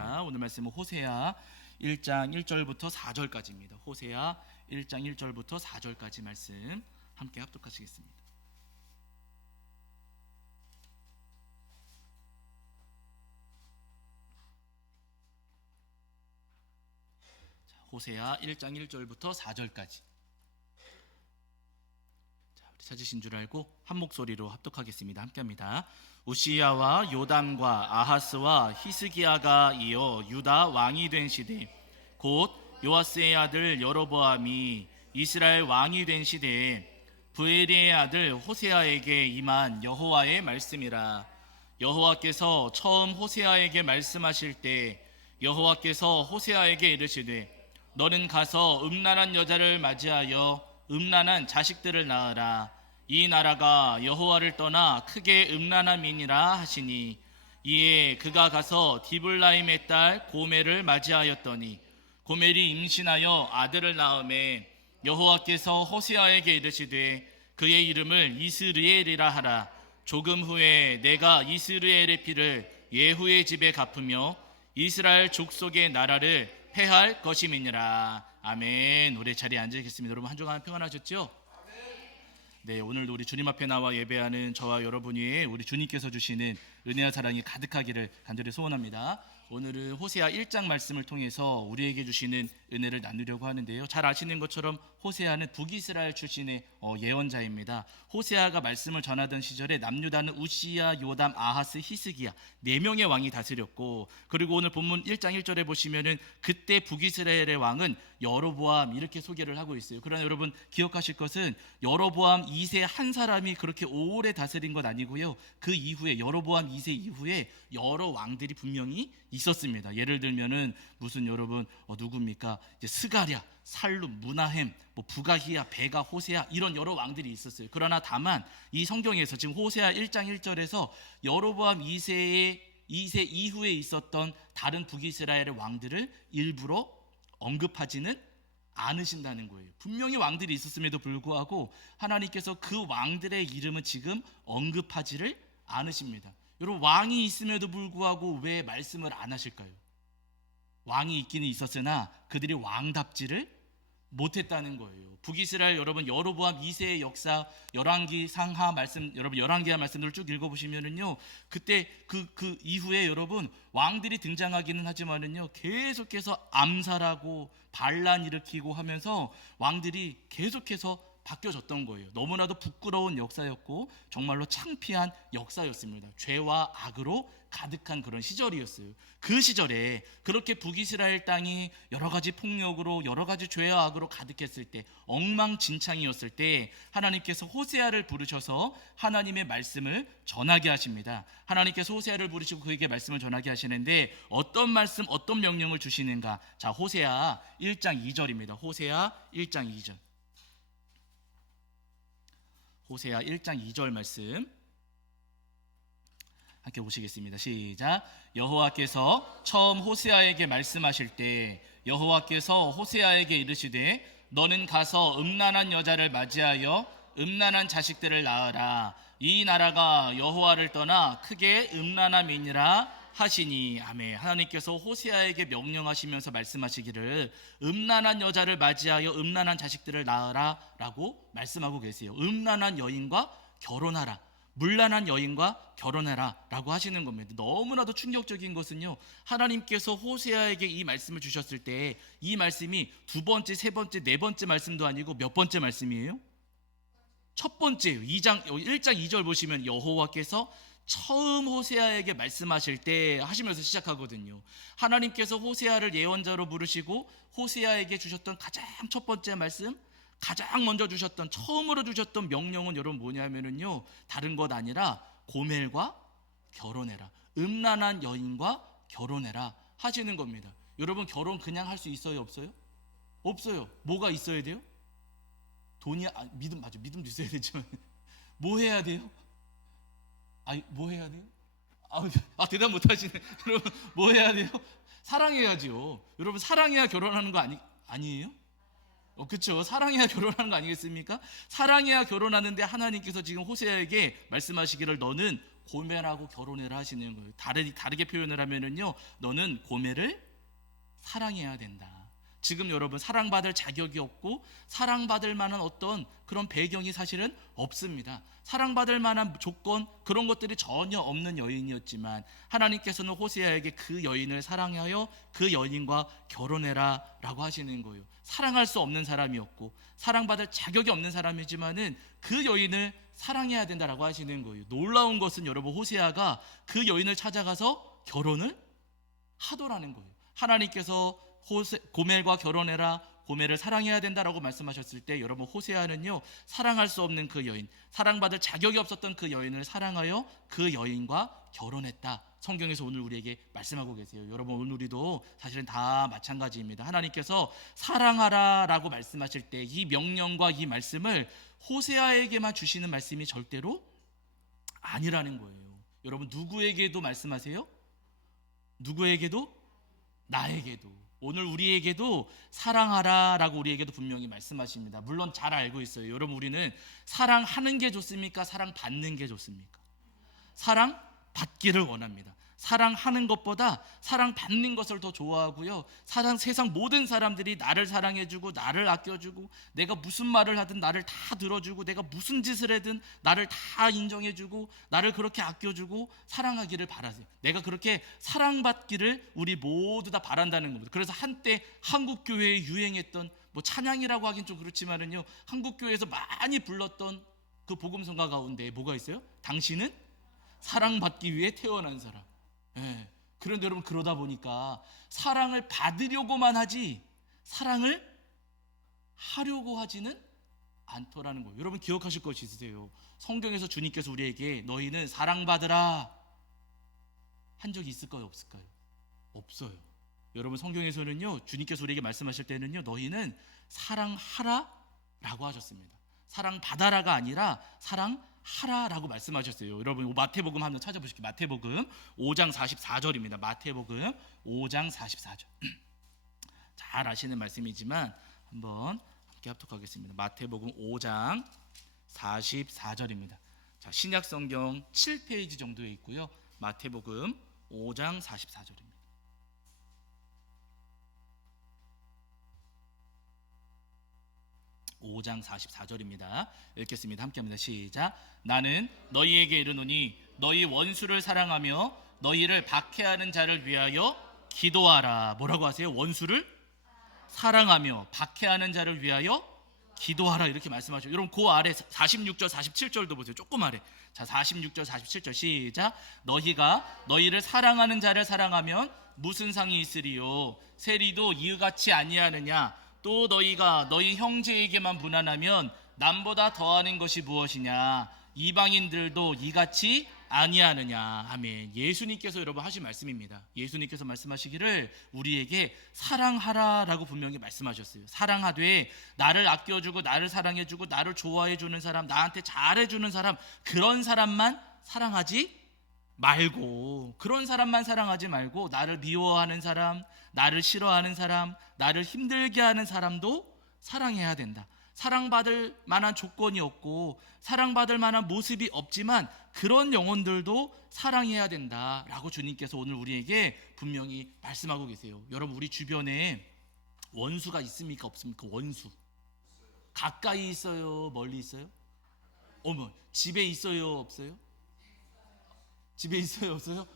하겠습니다. 오늘 말씀은 호세아 1장 1절부터 4절까지입니다. 호세아 1장 1절부터 4절까지 말씀 함께 합독하시겠습니다. 호세아 1장 1절부터 4절까지. 찾으신 줄 알고 한 목소리로 합독하겠습니다. 함께합니다. 우시야와 요담과 아하스와 히스기야가 이어 유다 왕이 된 시대, 곧 요아스의 아들 여로보암이 이스라엘 왕이 된 시대에 브에리의 아들 호세아에게 임한 여호와의 말씀이라. 여호와께서 처음 호세아에게 말씀하실 때 여호와께서 호세아에게 이르시되 너는 가서 음란한 여자를 맞이하여 음란한 자식들을 낳으라. 이 나라가 여호와를 떠나 크게 음란함이니라 하시니, 이에 그가 가서 디블라임의 딸 고멜을 맞이하였더니 고멜이 임신하여 아들을 낳음에 여호와께서 호세아에게 이르시되 그의 이름을 이스르엘이라 하라. 조금 후에 내가 이스르엘의 피를 예후의 집에 갚으며 이스라엘 족속의 나라를 패할 것임이니라. 아멘. 우리 자리에 앉으겠습니다. 여러분 한 주간 평안하셨죠? 네, 오늘도 우리 주님 앞에 나와 예배하는 저와 여러분이 우리 주님께서 주시는 은혜와 사랑이 가득하기를 간절히 소원합니다. 오늘은 호세아 1장 말씀을 통해서 우리에게 주시는 은혜를 나누려고 하는데요. 잘 아시는 것처럼 호세아는 북이스라엘 출신의 예언자입니다. 호세아가 말씀을 전하던 시절에 남유다는 우시야, 요담, 아하스, 히스기야 4명의 왕이 다스렸고, 그리고 오늘 본문 1장 1절에 보시면은 그때 북이스라엘의 왕은 여로보암 이렇게 소개를 하고 있어요. 그러나 여러분 기억하실 것은 여로보암 2세 한 사람이 그렇게 오래 다스린 것 아니고요. 그 이후에 여로보암 2세 이후에 여러 왕들이 분명히 있었습니다. 예를 들면은 무슨 여러분 누굽니까? 이제 스가랴, 살룸, 무나햄, 부가히야, 베가, 호세아 이런 여러 왕들이 있었어요. 그러나 다만 이 성경에서 지금 호세아 1장 1절에서 여로보암 2세 이후에 있었던 다른 북이스라엘의 왕들을 일부러 언급하지는 않으신다는 거예요. 분명히 왕들이 있었음에도 불구하고 하나님께서 그 왕들의 이름은 지금 언급하지를 않으십니다. 여러분 왕이 있음에도 불구하고 왜 말씀을 안 하실까요? 왕이 있기는 있었으나 그들이 왕답지를 못했다는 거예요. 북이스라엘 여러분 여로보암 2세의 역사 열왕기 상하 말씀 여러분 열왕기하 말씀들을 쭉 읽어보시면은요, 그때 그 이후에 여러분 왕들이 등장하기는 하지만은요 계속해서 암살하고 반란 일으키고 하면서 왕들이 계속해서 바뀌어졌던 거예요. 너무나도 부끄러운 역사였고 정말로 창피한 역사였습니다. 죄와 악으로 가득한 그런 시절이었어요. 그 시절에 그렇게 북이스라엘 땅이 여러 가지 폭력으로 여러 가지 죄와 악으로 가득했을 때, 엉망진창이었을 때 하나님께서 호세아를 부르셔서 하나님의 말씀을 전하게 하십니다. 하나님께서 호세아를 부르시고 그에게 말씀을 전하게 하시는데 어떤 말씀, 어떤 명령을 주시는가? 자, 호세아 1장 2절입니다. 호세아 1장 2절. 호세아 1장 2절 말씀 함께 보시겠습니다. 시작. 여호와께서 처음 호세아에게 말씀하실 때 여호와께서 호세아에게 이르시되 너는 가서 음란한 여자를 맞이하여 음란한 자식들을 낳으라. 이 나라가 여호와를 떠나 크게 음란함이니라 하시니. 아멘. 하나님께서 호세아에게 명령하시면서 말씀하시기를 음란한 여자를 맞이하여 음란한 자식들을 낳으라 라고 말씀하고 계세요. 음란한 여인과 결혼하라, 문란한 여인과 결혼해라 라고 하시는 겁니다. 너무나도 충격적인 것은요, 하나님께서 호세아에게 이 말씀을 주셨을 때 이 말씀이 두 번째, 세 번째, 네 번째 말씀도 아니고 몇 번째 말씀이에요? 첫 번째예요. 1장 2절 보시면 여호와께서 처음 호세아에게 말씀하실 때 하시면서 시작하거든요. 하나님께서 호세아를 예언자로 부르시고 호세아에게 주셨던 가장 첫 번째 말씀, 가장 먼저 주셨던, 처음으로 주셨던 명령은 여러분 뭐냐면은요, 다른 것 아니라 고멜과 결혼해라, 음란한 여인과 결혼해라 하시는 겁니다. 여러분 결혼 그냥 할 수 있어요, 없어요? 없어요. 뭐가 있어야 돼요? 돈이 믿음, 맞아, 믿음도 있어야 되지만 뭐 해야 돼요? 뭐 해야 돼요? 대답 못 하시네. 여러분 뭐 해야 돼요? 사랑해야죠. 여러분 사랑해야 결혼하는 거 아니에요? 그렇죠. 사랑해야 결혼하는 거 아니겠습니까? 사랑해야 결혼하는데 하나님께서 지금 호세아에게 말씀하시기를 너는 고멜하고 결혼해라 하시는 거예요. 다르게 표현을 하면은요, 너는 고멜을 사랑해야 된다. 지금 여러분 사랑받을 자격이 없고 사랑받을 만한 어떤 그런 배경이 사실은 없습니다. 사랑받을 만한 조건 그런 것들이 전혀 없는 여인이었지만 하나님께서는 호세아에게 그 여인을 사랑하여 그 여인과 결혼해라 라고 하시는 거예요. 사랑할 수 없는 사람이었고 사랑받을 자격이 없는 사람이지만은 그 여인을 사랑해야 된다라고 하시는 거예요. 놀라운 것은 여러분 호세아가 그 여인을 찾아가서 결혼을 하더라는 거예요. 하나님께서 고멜과 결혼해라, 고멜을 사랑해야 된다라고 말씀하셨을 때 여러분 호세아는요, 사랑할 수 없는 그 여인, 사랑받을 자격이 없었던 그 여인을 사랑하여 그 여인과 결혼했다. 성경에서 오늘 우리에게 말씀하고 계세요. 여러분 오늘 우리도 사실은 다 마찬가지입니다. 하나님께서 사랑하라 라고 말씀하실 때 이 명령과 이 말씀을 호세아에게만 주시는 말씀이 절대로 아니라는 거예요. 여러분 누구에게도 말씀하세요? 누구에게도? 나에게도. 오늘 우리에게도 사랑하라 라고 우리에게도 분명히 말씀하십니다. 물론 잘 알고 있어요. 여러분 우리는 사랑하는 게 좋습니까? 사랑받는 게 좋습니까? 사랑받기를 원합니다. 사랑하는 것보다 사랑받는 것을 더 좋아하고요. 세상 모든 사람들이 나를 사랑해주고 나를 아껴주고 내가 무슨 말을 하든 나를 다 들어주고 내가 무슨 짓을 하든 나를 다 인정해주고 나를 그렇게 아껴주고 사랑하기를 바라세요. 내가 그렇게 사랑받기를 우리 모두 다 바란다는 겁니다. 그래서 한때 한국교회에 유행했던 찬양이라고 하긴 좀 그렇지만은요, 한국교회에서 많이 불렀던 그 복음성가 가운데 뭐가 있어요? 당신은 사랑받기 위해 태어난 사람. 예. 그런데 여러분 그러다 보니까 사랑을 받으려고만 하지 사랑을 하려고 하지는 않더라는 거예요. 여러분 기억하실 것이 있으세요. 성경에서 주님께서 우리에게 너희는 사랑받으라 한 적이 있을까요? 없을까요? 없어요. 여러분 성경에서는요, 주님께서 우리에게 말씀하실 때는요, 너희는 사랑하라 라고 하셨습니다. 사랑받아라가 아니라 사랑하라라고 말씀하셨어요. 여러분 마태복음 한번 찾아보실게요. 마태복음 5장 44절입니다. 마태복음 5장 44절. 잘 아시는 말씀이지만 한번 함께 합독하겠습니다. 마태복음 5장 44절입니다. 자, 신약성경 7페이지 정도에 있고요. 마태복음 5장 44절입니다. 5장 44절입니다. 읽겠습니다. 함께합니다. 시작. 나는 너희에게 이르노니 너희 원수를 사랑하며 너희를 박해하는 자를 위하여 기도하라. 뭐라고 하세요? 원수를 사랑하며 박해하는 자를 위하여 기도하라 이렇게 말씀하죠. 여러분 그 아래 46절 47절도 보세요. 조금 아래. 자, 46절 47절 시작. 너희가 너희를 사랑하는 자를 사랑하면 무슨 상이 있으리요? 세리도 이같이 아니하느냐? 또 너희가 너희 형제에게만 무난하면 남보다 더하는 것이 무엇이냐? 이방인들도 이같이 아니하느냐? 아멘. 예수님께서 여러분 하신 말씀입니다. 예수님께서 말씀하시기를 우리에게 사랑하라라고 분명히 말씀하셨어요. 사랑하되 나를 아껴주고 나를 사랑해주고 나를 좋아해주는 사람, 나한테 잘해주는 사람, 그런 사람만 사랑하지 말고, 그런 사람만 사랑하지 말고 나를 미워하는 사람, 나를 싫어하는 사람, 나를 힘들게 하는 사람도 사랑해야 된다. 사랑받을 만한 조건이 없고 사랑받을 만한 모습이 없지만 그런 영혼들도 사랑해야 된다라고 주님께서 오늘 우리에게 분명히 말씀하고 계세요. 여러분 우리 주변에 원수가 있습니까? 없습니까? 원수 가까이 있어요? 멀리 있어요? 어머, 집에 있어요? 없어요? 집에 있어요? 없어요?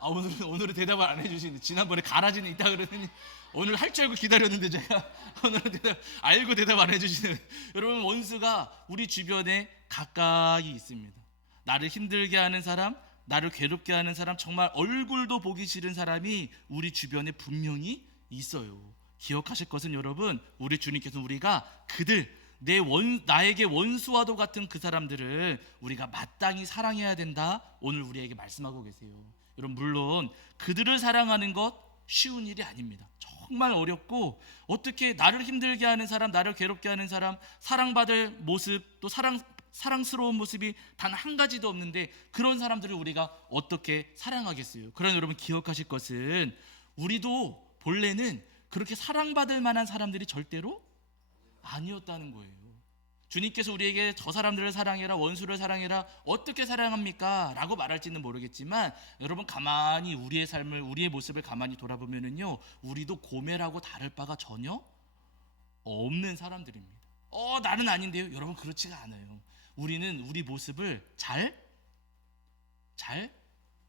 오늘은 대답을 안 해주시는데, 지난번에 가라지는 있다 그러더니 오늘 할 줄 알고 기다렸는데 제가 오늘은 알고 대답 안 해주시는. 여러분 원수가 우리 주변에 가까이 있습니다. 나를 힘들게 하는 사람, 나를 괴롭게 하는 사람, 정말 얼굴도 보기 싫은 사람이 우리 주변에 분명히 있어요. 기억하실 것은 여러분, 우리 주님께서 우리가 그들 나에게 원수와도 같은 그 사람들을 우리가 마땅히 사랑해야 된다 오늘 우리에게 말씀하고 계세요. 여러분 물론 그들을 사랑하는 것 쉬운 일이 아닙니다. 정말 어렵고, 어떻게 나를 힘들게 하는 사람, 나를 괴롭게 하는 사람, 사랑받을 모습, 또 사랑스러운 모습이 단 한 가지도 없는데 그런 사람들을 우리가 어떻게 사랑하겠어요? 그러나 여러분 기억하실 것은 우리도 본래는 그렇게 사랑받을 만한 사람들이 절대로 아니었다는 거예요. 주님께서 우리에게 저 사람들을 사랑해라, 원수를 사랑해라, 어떻게 사랑합니까? 라고 말할지는 모르겠지만 여러분 가만히 우리의 삶을, 우리의 모습을 가만히 돌아보면은요, 우리도 고멜하고 다를 바가 전혀 없는 사람들입니다. 나는 아닌데요. 여러분 그렇지가 않아요. 우리는 우리 모습을 잘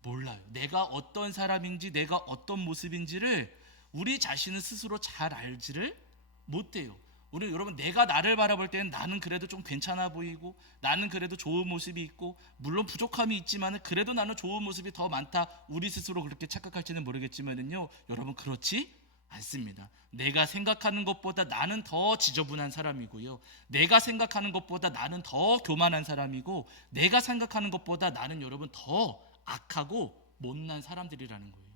몰라요. 내가 어떤 사람인지, 내가 어떤 모습인지를 우리 자신은 스스로 잘 알지를 못해요. 여러분, 내가 나를 바라볼 때는 나는 그래도 좀 괜찮아 보이고, 나는 그래도 좋은 모습이 있고, 물론 부족함이 있지만 그래도 나는 좋은 모습이 더 많다, 우리 스스로 그렇게 착각할지는 모르겠지만은요, 여러분 그렇지 않습니다. 내가 생각하는 것보다 나는 더 지저분한 사람이고요, 내가 생각하는 것보다 나는 더 교만한 사람이고, 내가 생각하는 것보다 나는 여러분 더 악하고 못난 사람들이라는 거예요.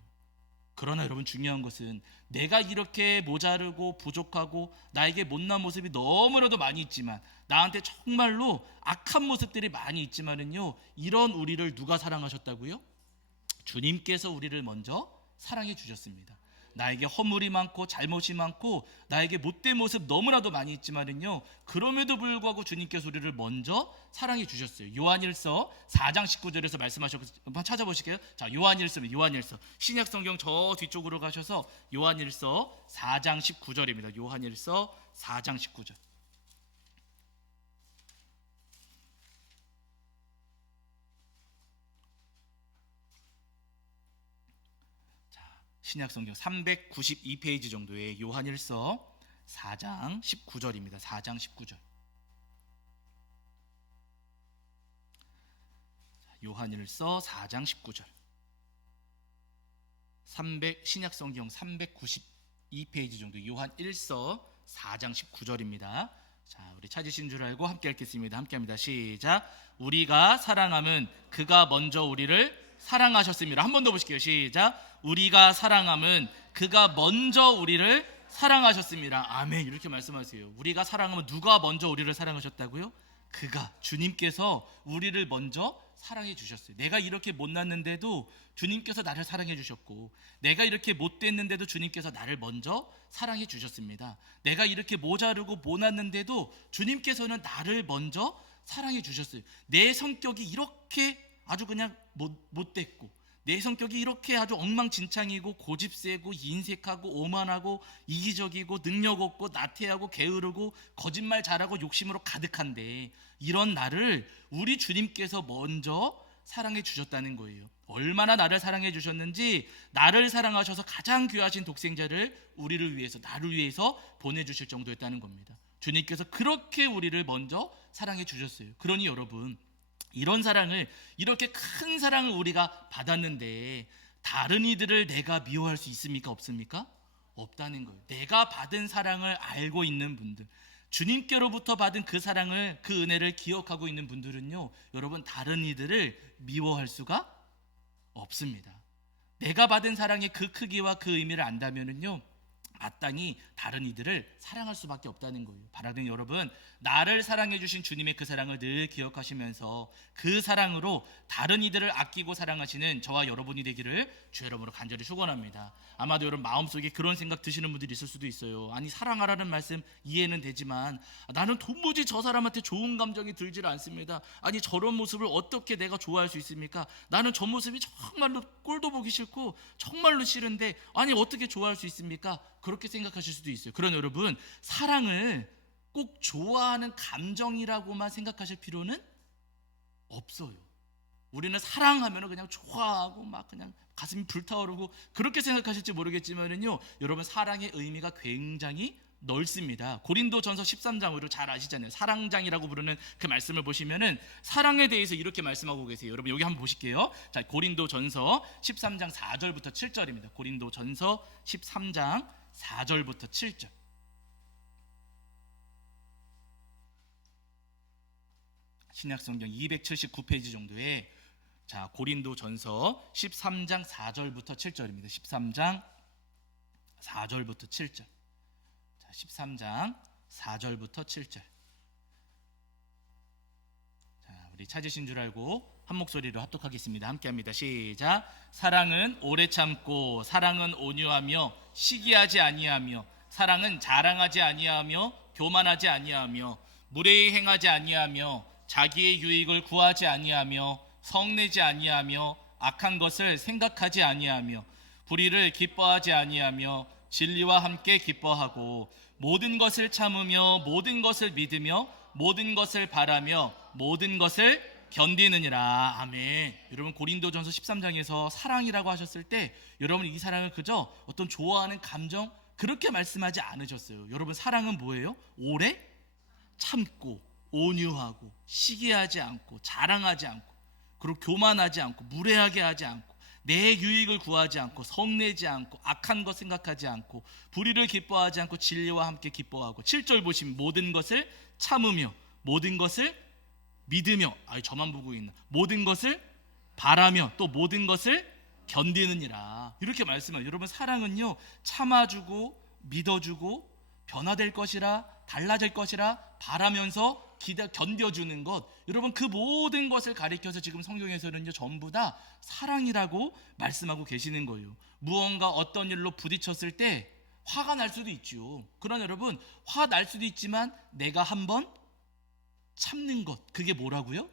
그러나 여러분 중요한 것은 내가 이렇게 모자르고 부족하고 나에게 못난 모습이 너무나도 많이 있지만, 나한테 정말로 악한 모습들이 많이 있지만은요, 이런 우리를 누가 사랑하셨다고요? 주님께서 우리를 먼저 사랑해 주셨습니다. 나에게 허물이 많고 잘못이 많고 나에게 못된 모습 너무나도 많이 있지만은요, 그럼에도 불구하고 주님께서 우리를 먼저 사랑해 주셨어요. 요한일서 4장 19절에서 말씀하셨고, 한번 찾아보실게요. 자, 요한일서 신약 성경 저 뒤쪽으로 가셔서 요한일서 4장 19절입니다. 요한일서 4장 19절. 신약 성경 392페이지 정도의 요한일서 4장 19절입니다. 4장 19절. 요한일서 4장 19절. 신약 성경 392페이지 정도 요한일서 4장 19절입니다. 자, 우리 찾으신 줄 알고 함께 읽겠습니다. 함께합니다. 시작. 우리가 사랑함은 그가 먼저 우리를 사랑하셨습니다. 한 번 더 보실게요. 시작. 우리가 사랑함은 그가 먼저 우리를 사랑하셨습니다. 아멘. 이렇게 말씀하세요. 우리가 사랑하면 누가 먼저 우리를 사랑하셨다고요? 그가, 주님께서 우리를 먼저 사랑해 주셨어요. 내가 이렇게 못났는데도 주님께서 나를 사랑해 주셨고, 내가 이렇게 못됐는데도 주님께서 나를 먼저 사랑해 주셨습니다. 내가 이렇게 모자르고 못났는데도 주님께서는 나를 먼저 사랑해 주셨어요. 내 성격이 이렇게 아주 그냥 못됐고, 내 성격이 이렇게 아주 엉망진창이고 고집세고 인색하고 오만하고 이기적이고 능력 없고 나태하고 게으르고 거짓말 잘하고 욕심으로 가득한데, 이런 나를 우리 주님께서 먼저 사랑해 주셨다는 거예요. 얼마나 나를 사랑해 주셨는지, 나를 사랑하셔서 가장 귀하신 독생자를 우리를 위해서, 나를 위해서 보내주실 정도였다는 겁니다. 주님께서 그렇게 우리를 먼저 사랑해 주셨어요. 그러니 여러분, 이런 사랑을, 이렇게 큰 사랑을 우리가 받았는데 다른 이들을 내가 미워할 수 있습니까? 없습니까? 없다는 거예요. 내가 받은 사랑을 알고 있는 분들, 주님께로부터 받은 그 사랑을, 그 은혜를 기억하고 있는 분들은요, 여러분 다른 이들을 미워할 수가 없습니다. 내가 받은 사랑의 그 크기와 그 의미를 안다면은요, 마땅히 다른 이들을 사랑할 수밖에 없다는 거예요. 바라는 여러분, 나를 사랑해 주신 주님의 그 사랑을 늘 기억하시면서 그 사랑으로 다른 이들을 아끼고 사랑하시는 저와 여러분이 되기를 주의 이름으로 간절히 축원합니다. 아마도 여러분 마음속에 그런 생각 드시는 분들이 있을 수도 있어요. 아니, 사랑하라는 말씀 이해는 되지만 나는 도무지 저 사람한테 좋은 감정이 들지를 않습니다. 아니, 저런 모습을 어떻게 내가 좋아할 수 있습니까? 나는 저 모습이 정말로 꼴도 보기 싫고 정말로 싫은데 아니 어떻게 좋아할 수 있습니까? 그렇게 생각하실 수도 있어요. 그러나 여러분, 사랑을 꼭 좋아하는 감정이라고만 생각하실 필요는 없어요. 우리는 사랑하면 그냥 좋아하고 막 그냥 가슴이 불타오르고 그렇게 생각하실지 모르겠지만은요, 여러분 사랑의 의미가 굉장히 넓습니다. 고린도전서 13장으로 잘 아시잖아요. 사랑장이라고 부르는 그 말씀을 보시면은 사랑에 대해서 이렇게 말씀하고 계세요. 여러분 여기 한번 보실게요. 자, 고린도전서 13장 4절부터 7절입니다. 고린도전서 13장 4절부터 7절. 신약성경 279페이지 정도에, 자, 고린도전서 13장 4절부터 7절입니다. 13장 4절부터 7절. 자, 13장 4절부터 7절. 자, 우리 찾으신 줄 알고 한 목소리로 합독하겠습니다. 함께합니다. 시작. 사랑은 오래 참고, 사랑은 온유하며 시기하지 아니하며, 사랑은 자랑하지 아니하며 교만하지 아니하며, 무례히 행하지 아니하며 자기의 유익을 구하지 아니하며 성내지 아니하며 악한 것을 생각하지 아니하며 불의를 기뻐하지 아니하며 진리와 함께 기뻐하고 모든 것을 참으며 모든 것을 믿으며 모든 것을 바라며 모든 것을 견디느니라. 아멘. 여러분 고린도전서 13장에서 사랑이라고 하셨을 때 여러분 이 사랑을 그저 어떤 좋아하는 감정 그렇게 말씀하지 않으셨어요. 여러분 사랑은 뭐예요? 오래 참고 온유하고 시기하지 않고 자랑하지 않고 그리고 교만하지 않고 무례하게 하지 않고 내 유익을 구하지 않고 성내지 않고 악한 것 생각하지 않고 불의를 기뻐하지 않고 진리와 함께 기뻐하고 7절 보시면 모든 것을 참으며 모든 것을 믿으며 저만 보고 있나 모든 것을 바라며 또 모든 것을 견디느니라 이렇게 말씀해요. 여러분 사랑은요 참아주고 믿어주고 변화될 것이라 달라질 것이라 바라면서 견뎌주는 것 여러분 그 모든 것을 가리켜서 지금 성경에서는요 전부 다 사랑이라고 말씀하고 계시는 거예요. 무언가 어떤 일로 부딪혔을 때 화가 날 수도 있죠. 그러나 여러분 화 날 수도 있지만 내가 한번 참는 것 그게 뭐라고요?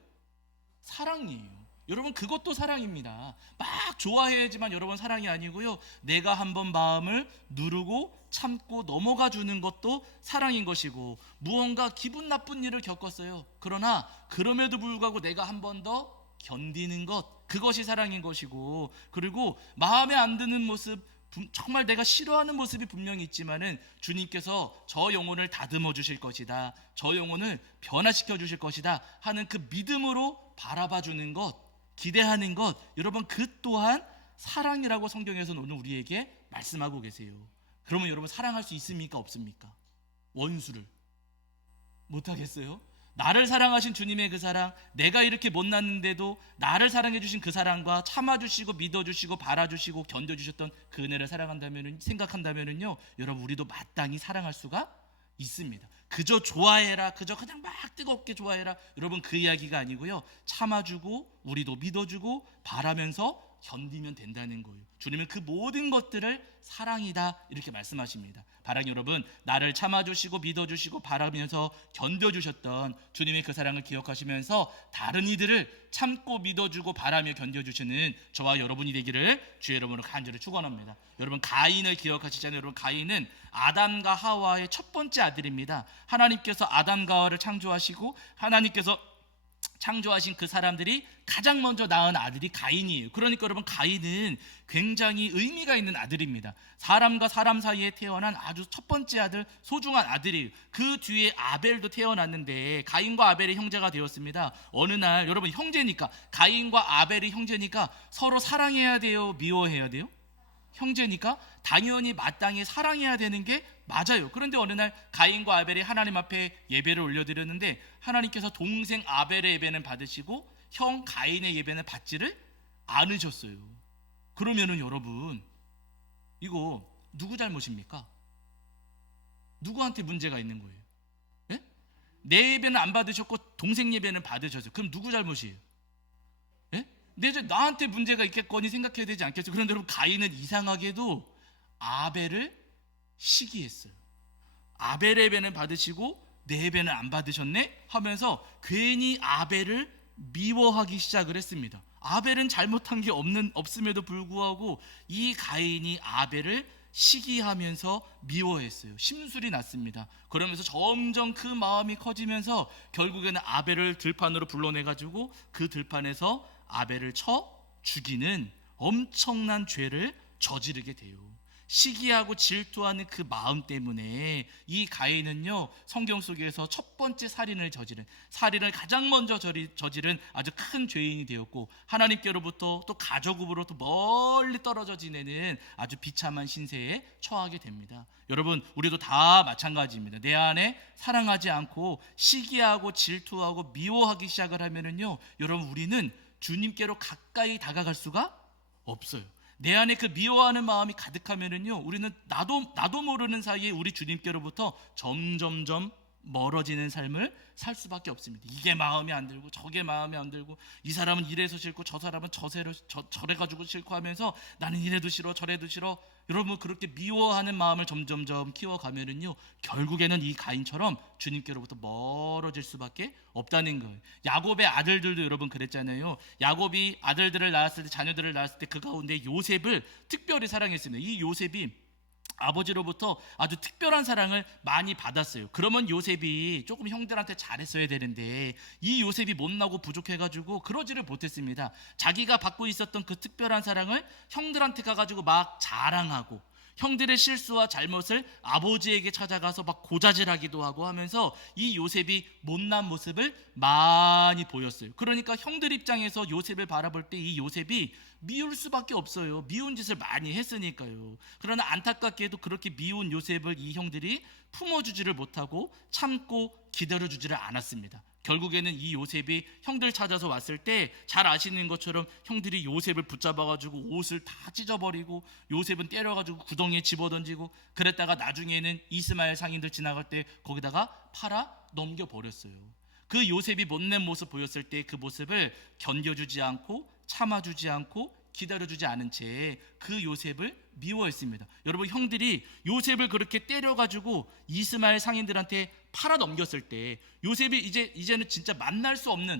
사랑이에요. 여러분 그것도 사랑입니다. 막 좋아해야지만 여러분 사랑이 아니고요. 내가 한번 마음을 누르고 참고 넘어가 주는 것도 사랑인 것이고 무언가 기분 나쁜 일을 겪었어요. 그러나 그럼에도 불구하고 내가 한 번 더 견디는 것 그것이 사랑인 것이고 그리고 마음에 안 드는 모습 정말 내가 싫어하는 모습이 분명히 있지만은 주님께서 저 영혼을 다듬어 주실 것이다. 저 영혼을 변화시켜 주실 것이다 하는 그 믿음으로 바라봐 주는 것 기대하는 것 여러분 그 또한 사랑이라고 성경에서는 오늘 우리에게 말씀하고 계세요. 그러면 여러분 사랑할 수 있습니까? 없습니까? 원수를 못하겠어요? 나를 사랑하신 주님의 그 사랑 내가 이렇게 못났는데도 나를 사랑해 주신 그 사랑과 참아주시고 믿어주시고 바라주시고 견뎌주셨던 그 은혜를 생각한다면은요 여러분 우리도 마땅히 사랑할 수가 있습니다. 그저 좋아해라 그저 그냥 막 뜨겁게 좋아해라 여러분 그 이야기가 아니고요 참아주고 우리도 믿어주고 바라면서 견디면 된다는 거예요. 주님은 그 모든 것들을 사랑이다 이렇게 말씀하십니다. 바라기 여러분 나를 참아주시고 믿어주시고 바라면서 견뎌주셨던 주님의 그 사랑을 기억하시면서 다른 이들을 참고 믿어주고 바라며 견뎌주시는 저와 여러분이 되기를 주의 이름으로 간절히 축원합니다. 여러분 가인을 기억하시잖아요. 여러분 가인은 아담과 하와의 첫 번째 아들입니다. 하나님께서 아담과 하와를 창조하시고 하나님께서 창조하신 그 사람들이 가장 먼저 낳은 아들이 가인이에요. 그러니까 여러분 가인은 굉장히 의미가 있는 아들입니다. 사람과 사람 사이에 태어난 아주 첫 번째 아들 소중한 아들이에요. 그 뒤에 아벨도 태어났는데 가인과 아벨이 형제가 되었습니다. 어느 날 여러분 형제니까 가인과 아벨이 형제니까 서로 사랑해야 돼요? 미워해야 돼요? 형제니까 당연히 마땅히 사랑해야 되는 게 맞아요. 그런데 어느 날 가인과 아벨이 하나님 앞에 예배를 올려드렸는데 하나님께서 동생 아벨의 예배는 받으시고 형 가인의 예배는 받지를 않으셨어요. 그러면은 여러분 이거 누구 잘못입니까? 누구한테 문제가 있는 거예요? 예? 내 예배는 안 받으셨고 동생 예배는 받으셨어요. 그럼 누구 잘못이에요? 예? 나한테 문제가 있겠거니 생각해야 되지 않겠어요? 그런데 여러분 가인은 이상하게도 아벨을 시기했어요. 아벨의 예배는 받으시고 내 예배는 안 받으셨네 하면서 괜히 아벨을 미워하기 시작을 했습니다. 아벨은 잘못한 게 없음에도 불구하고 이 가인이 아벨을 시기하면서 미워했어요. 심술이 났습니다. 그러면서 점점 그 마음이 커지면서 결국에는 아벨을 들판으로 불러내가지고 그 들판에서 아벨을 쳐 죽이는 엄청난 죄를 저지르게 돼요. 시기하고 질투하는 그 마음 때문에 이 가인은요 성경 속에서 첫 번째 살인을 가장 먼저 저지른 아주 큰 죄인이 되었고 하나님께로부터 또 가족으로부터 멀리 떨어져 지내는 아주 비참한 신세에 처하게 됩니다. 여러분 우리도 다 마찬가지입니다. 내 안에 사랑하지 않고 시기하고 질투하고 미워하기 시작을 하면은요 여러분 우리는 주님께로 가까이 다가갈 수가 없어요. 내 안에 그 미워하는 마음이 가득하면은요 우리는 나도 모르는 사이에 우리 주님께로부터 점점점 멀어지는 삶을 살 수밖에 없습니다. 이게 마음에 안 들고 저게 마음에 안 들고, 이 사람은 이래서 싫고 저 사람은 저래 가지고 싫고 하면서 나는 이래도 싫어 저래도 싫어. 여러분, 그렇게 미워하는 마음을 점점점 키워가면은요, 결국에는 이 가인처럼 주님께로부터 멀어질 수밖에 없다는 거예요. 야곱의 아들들도 여러분 그랬잖아요. 야곱이 아들들을 낳았을 때, 자녀들을 낳았을 때 그 가운데 요셉을 특별히 사랑했습니다. 이 요셉이 아버지로부터 아주 특별한 사랑을 많이 받았어요. 그러면 요셉이 조금 형들한테 잘했어야 되는데, 이 요셉이 못나고 부족해가지고 그러지를 못했습니다. 자기가 받고 있었던 그 특별한 사랑을 형들한테 가가지고 막 자랑하고, 형들의 실수와 잘못을 아버지에게 찾아가서 막 고자질하기도 하고 하면서 이 요셉이 못난 모습을 많이 보였어요. 그러니까 형들 입장에서 요셉을 바라볼 때 이 요셉이 미울 수밖에 없어요. 미운 짓을 많이 했으니까요. 그러나 안타깝게도 그렇게 미운 요셉을 이 형들이 품어주지를 못하고 참고 기다려주지를 않았습니다. 결국에는 이 요셉이 형들 찾아서 왔을 때 잘 아시는 것처럼 형들이 요셉을 붙잡아가지고 옷을 다 찢어버리고, 요셉은 때려가지고 구덩이에 집어던지고, 그랬다가 나중에는 이스마엘 상인들 지나갈 때 거기다가 팔아 넘겨버렸어요. 그 요셉이 못낸 모습 보였을 때 그 모습을 견뎌주지 않고 참아주지 않고 기다려주지 않은 채 그 요셉을 미워했습니다. 여러분, 형들이 요셉을 그렇게 때려가지고 이스마엘 상인들한테 팔아 넘겼을 때 요셉이 이제는 진짜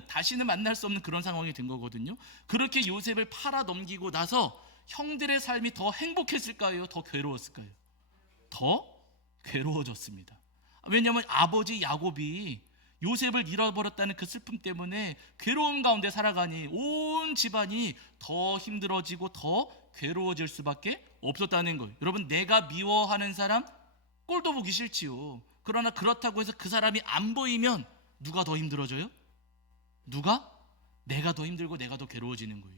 다시는 만날 수 없는 그런 상황이 된 거거든요. 그렇게 요셉을 팔아 넘기고 나서 형들의 삶이 더 행복했을까요? 더 괴로웠을까요? 더 괴로워졌습니다. 왜냐하면 아버지 야곱이 요셉을 잃어버렸다는 그 슬픔 때문에 괴로움 가운데 살아가니 온 집안이 더 힘들어지고 더 괴로워질 수밖에 없었다는 거예요. 여러분, 내가 미워하는 사람 꼴도 보기 싫지요. 그러나 그렇다고 해서 그 사람이 안 보이면 누가 더 힘들어져요? 내가 더 힘들고 내가 더 괴로워지는 거예요.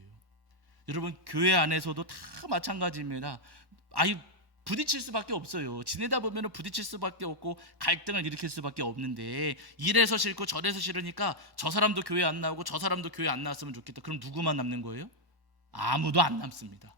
여러분, 교회 안에서도 다 마찬가지입니다. 부딪힐 수밖에 없어요. 지내다 보면 부딪힐 수밖에 없고 갈등을 일으킬 수밖에 없는데, 이래서 싫고 저래서 싫으니까 저 사람도 교회 안 나오고 저 사람도 교회 안 나왔으면 좋겠다. 그럼 누구만 남는 거예요? 아무도 안 남습니다.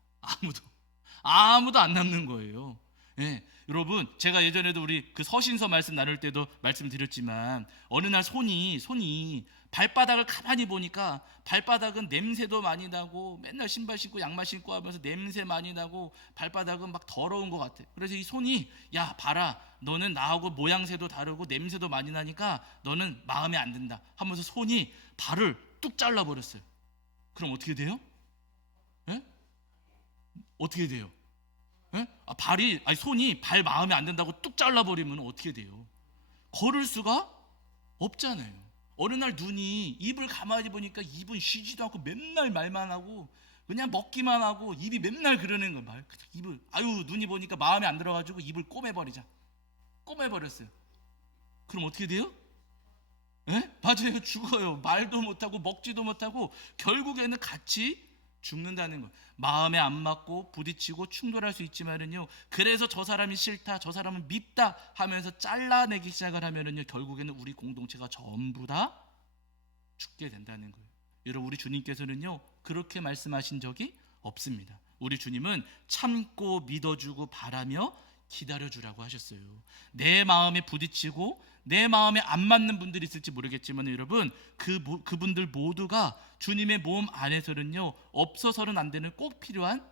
아무도 안 남는 거예요. 예, 여러분, 제가 예전에도 우리 그 서신서 말씀 나눌 때도 말씀드렸지만, 어느 날 손이 발바닥을 가만히 보니까 발바닥은 냄새도 많이 나고, 맨날 신발 신고 양말 신고 하면서 냄새 많이 나고 발바닥은 막 더러운 것 같아. 그래서 이 손이, 야 봐라, 너는 나하고 모양새도 다르고 냄새도 많이 나니까 너는 마음에 안 든다 하면서 손이 발을 뚝 잘라버렸어요. 그럼 어떻게 돼요? 예? 어떻게 돼요? 예? 손이 발 마음에 안 든다고 뚝 잘라버리면 어떻게 돼요? 걸을 수가 없잖아요. 어느 날 눈이, 입을 가만히 보니까 입은 쉬지도 않고 맨날 말만 하고 그냥 먹기만 하고 입이 맨날 그러는 거예요. 눈이 보니까 마음에 안 들어가지고 입을 꼬매버렸어요. 그럼 어떻게 돼요? 예? 맞아요, 죽어요. 말도 못하고 먹지도 못하고 결국에는 같이 죽는다는 거예요. 마음에 안 맞고 부딪히고 충돌할 수 있지만은요, 그래서 저 사람이 싫다, 저 사람은 밉다 하면서 잘라내기 시작을 하면은요, 결국에는 우리 공동체가 전부 다 죽게 된다는 거예요. 여러분, 우리 주님께서는요 그렇게 말씀하신 적이 없습니다. 우리 주님은 참고 믿어주고 바라며 기다려주라고 하셨어요. 내 마음에 부딪히고 내 마음에 안 맞는 분들이 있을지 모르겠지만 여러분, 그분들 모두가 주님의 몸 안에서는요 없어서는 안 되는 꼭 필요한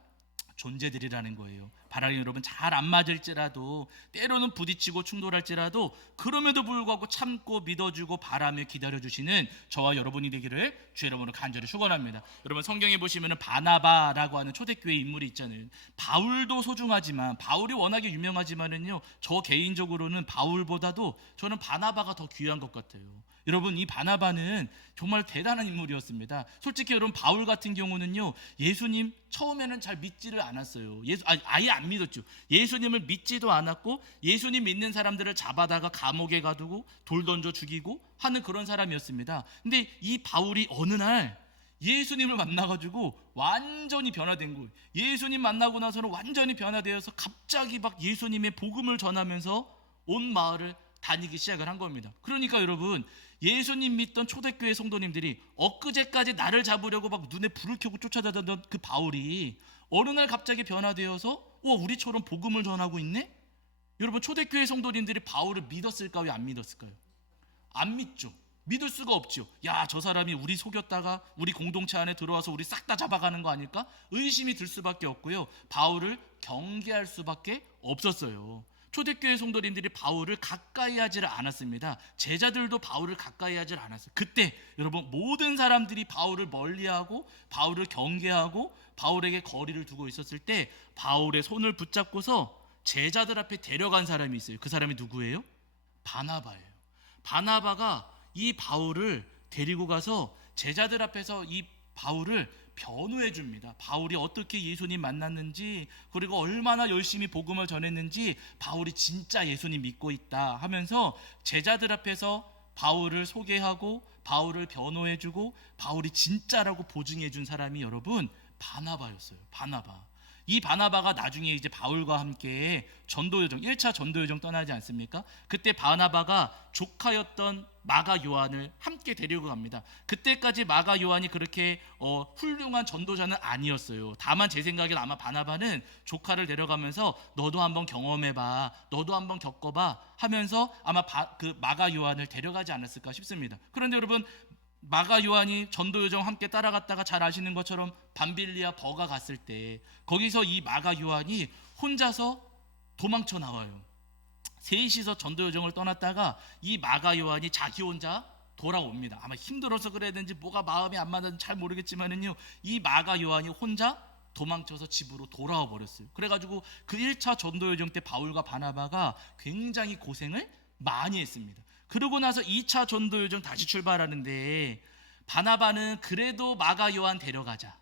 존재들이라는 거예요. 바라기 여러분, 잘 안 맞을지라도, 때로는 부딪히고 충돌할지라도, 그럼에도 불구하고 참고 믿어주고 바라며 기다려주시는 저와 여러분이 되기를 주 여러분을 간절히 축원합니다. 여러분, 성경에 보시면 바나바라고 하는 초대교회 인물이 있잖아요. 바울도 소중하지만, 바울이 워낙에 유명하지만은요, 저 개인적으로는 바울보다도 저는 바나바가 더 귀한 것 같아요. 여러분, 이 바나바는 정말 대단한 인물이었습니다. 솔직히 여러분, 바울 같은 경우는요 예수님 처음에는 잘 믿지를 않았어요. 아예 안 믿었죠. 예수님을 믿지도 않았고, 예수님 믿는 사람들을 잡아다가 감옥에 가두고 돌 던져 죽이고 하는 그런 사람이었습니다. 근데 이 바울이 어느 날 예수님을 만나가지고 완전히 변화된 거예요. 예수님 만나고 나서는 완전히 변화되어서 갑자기 막 예수님의 복음을 전하면서 온 마을을 다니기 시작을 한 겁니다. 그러니까 여러분, 예수님 믿던 초대교회 성도님들이 엊그제까지 나를 잡으려고 막 눈에 불을 켜고 쫓아다녔던 그 바울이 어느 날 갑자기 변화되어서 우리처럼 복음을 전하고 있네? 여러분 초대교회 성도님들이 바울을 믿었을까요? 안 믿었을까요? 안 믿죠. 믿을 수가 없죠. 야, 저 사람이 우리 속였다가 우리 공동체 안에 들어와서 우리 싹 다 잡아가는 거 아닐까? 의심이 들 수밖에 없고요. 바울을 경계할 수밖에 없었어요. 초대교회 성도님들이 바울을 가까이 하지를 않았습니다. 제자들도 바울을 가까이 하지를 않았어요. 그때 여러분 모든 사람들이 바울을 멀리하고 바울을 경계하고 바울에게 거리를 두고 있었을 때 바울의 손을 붙잡고서 제자들 앞에 데려간 사람이 있어요. 그 사람이 누구예요? 바나바예요. 바나바가 이 바울을 데리고 가서 제자들 앞에서 이 바울을 변호해 줍니다. 바울이 어떻게 예수님 만났는지, 그리고 얼마나 열심히 복음을 전했는지, 바울이 진짜 예수님 믿고 있다 하면서 제자들 앞에서 바울을 소개하고 바울을 변호해 주고 바울이 진짜라고 보증해 준 사람이 여러분 바나바였어요. 바나바. 이 바나바가 나중에 이제 바울과 함께 전도여정 1차 전도여정 떠나지 않습니까? 그때 바나바가 조카였던 마가 요한을 함께 데리고 갑니다. 그때까지 마가 요한이 그렇게 훌륭한 전도자는 아니었어요. 다만 제 생각엔 아마 바나바는 조카를 데려가면서 너도 한번 경험해봐, 너도 한번 겪어봐 하면서 아마 그 마가 요한을 데려가지 않았을까 싶습니다. 그런데 여러분 마가 요한이 전도여정 함께 따라갔다가 잘 아시는 것처럼 밤빌리아 버가 갔을 때 거기서 이 마가 요한이 혼자서 도망쳐 나와요. 셋이서 전도여정을 떠났다가 이 마가 요한이 자기 혼자 돌아옵니다. 아마 힘들어서 그래야 되는지 뭐가 마음이 안 맞는지 잘 모르겠지만은요, 이 마가 요한이 혼자 도망쳐서 집으로 돌아와 버렸어요. 그래가지고 그 1차 전도여정 때 바울과 바나바가 굉장히 고생을 많이 했습니다. 그러고 나서 2차 전도여정 다시 출발하는데 바나바는 그래도 마가 요한 데려가자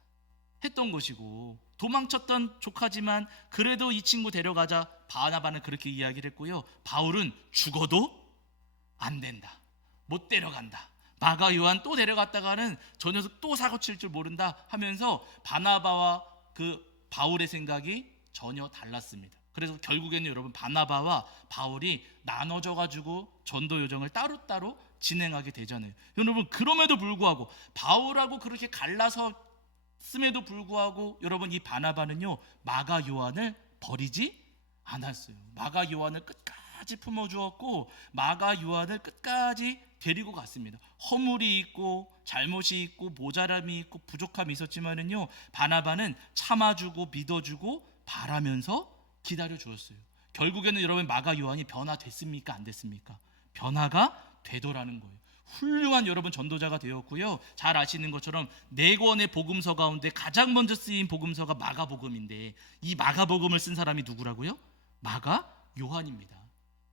했던 것이고, 도망쳤던 조카지만 그래도 이 친구 데려가자 바나바는 그렇게 이야기를 했고요. 바울은 죽어도 안 된다, 못 데려간다, 마가 요한 또 데려갔다가는 저 녀석 또 사고 칠 줄 모른다 하면서 바나바와 그 바울의 생각이 전혀 달랐습니다. 그래서 결국에는 여러분 바나바와 바울이 나눠져 가지고 전도 여정을 따로따로 진행하게 되잖아요. 여러분 그럼에도 불구하고 바울하고 그렇게 갈라섰음에도 불구하고 여러분 이 바나바는요 마가 요한을 버리지 않았어요. 마가 요한을 끝까지 품어주었고 마가 요한을 끝까지 데리고 갔습니다. 허물이 있고 잘못이 있고 모자람이 있고 부족함이 있었지만은요 바나바는 참아주고 믿어주고 바라면서 기다려 주었어요. 결국에는 여러분 마가 요한이 변화됐습니까? 안 됐습니까? 변화가 되더라는 거예요. 훌륭한 여러분 전도자가 되었고요. 잘 아시는 것처럼 4권의 복음서 가운데 가장 먼저 쓰인 복음서가 마가복음인데 이 마가복음을 쓴 사람이 누구라고요? 마가 요한입니다.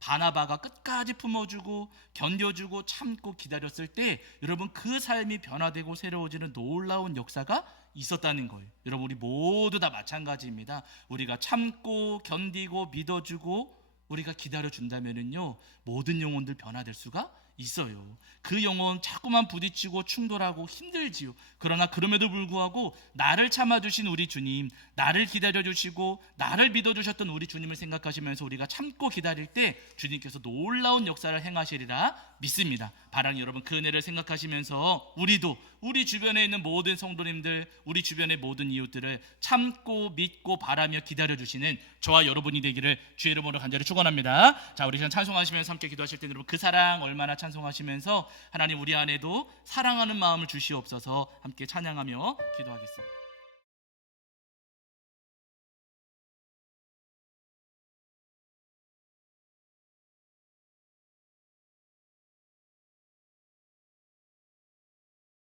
바나바가 끝까지 품어주고 견뎌주고 참고 기다렸을 때 여러분 그 삶이 변화되고 새로워지는 놀라운 역사가 있었다는 거예요. 여러분 우리 모두 다 마찬가지입니다. 우리가 참고 견디고 믿어주고 우리가 기다려준다면은요 모든 영혼들 변화될 수가 있어요. 그 영혼 자꾸만 부딪히고 충돌하고 힘들지요. 그러나 그럼에도 불구하고 나를 참아주신 우리 주님, 나를 기다려주시고 나를 믿어주셨던 우리 주님을 생각하시면서 우리가 참고 기다릴 때 주님께서 놀라운 역사를 행하시리라 믿습니다. 바라니 여러분 그 은혜를 생각하시면서 우리도 우리 주변에 있는 모든 성도님들, 우리 주변의 모든 이웃들을 참고 믿고 바라며 기다려주시는 저와 여러분이 되기를 주의 이름으로 간절히 축원합니다. 자, 우리 찬송하시면서 함께 기도하실 때 여러분 그 사랑 얼마나 찬송하시면서 하나님 우리 안에도 사랑하는 마음을 주시옵소서 함께 찬양하며 기도하겠습니다.